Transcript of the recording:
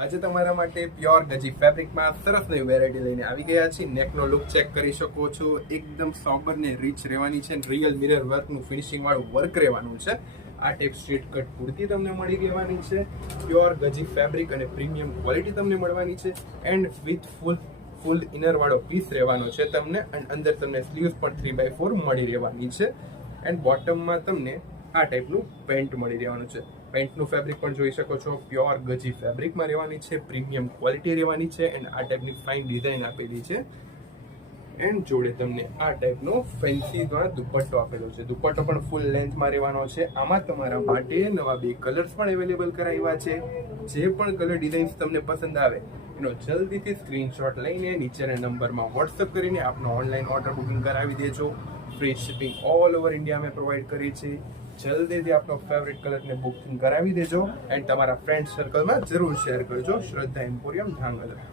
આજે તમારા માટે પ્યોર ગજી ફેબ્રિકમાં સરસ નવી વેરાયટી લઈને આવી ગયા છે. નેકનો લુક ચેક કરી શકો છો. એકદમ સોબર ને રીચ રહેવાની છે. રિયલ મિરર વર્કનું ફિનિશિંગ વાળું વર્ક રહેવાનું છે. આ ટાઈપ સ્ટ્રીટ કટ કુર્તી તમને મળી રહેવાની છે. પ્યોર ગજી ફેબ્રિક અને પ્રીમિયમ ક્વોલિટી તમને મળવાની છે. એન્ડ વિથ ફૂલ ઇનર વાળો પીસ રહેવાનો છે તમને. અને અંદર તમને સ્લીવ્સ પણ 3x4 મળી રહેવાની છે. એન્ડ બોટમમાં તમને આ ટાઈપનું પેન્ટ મળી રહેવાનું છે. પેન્ટનું ફેબ્રિક પણ જોઈ શકો છો. પ્યોર ગજી ફેબ્રિકમાં રહેવાની છે. પ્રીમિયમ ક્વોલિટી રહેવાની છે. એન્ડ આ ટાઈપની ફાઇન ડિઝાઇન આપેલી છે. એન્ડ જોડે તમને આ ટાઈપનો ફેન્સી દ્વારા દુપટ્ટો આપેલો છે. દુપટ્ટો પણ ફૂલ લેન્થમાં રહેવાનો છે. આમાં તમારા માટે નવા 2 કલર્સ પણ અવેલેબલ કરાવ્યા છે. જે પણ કલર ડિઝાઇન્સ તમને પસંદ આવે એનો જલ્દીથી સ્ક્રીનશોટ લઈને નીચેના નંબરમાં વોટ્સઅપ કરીને આપનો ઓનલાઈન ઓર્ડર બુકિંગ કરાવી દેજો. Free shipping all over India અમે પ્રોવાઈડ કરીએ છીએ. જલ્દીથી આપનો ફેવરેટ કલરને બુકિંગ કરાવી દેજો. એન્ડ તમારા ફ્રેન્ડ સર્કલમાં જરૂર શેર કરજો. શ્રદ્ધા એમ્પોરિયમ ધાંગધ્રા.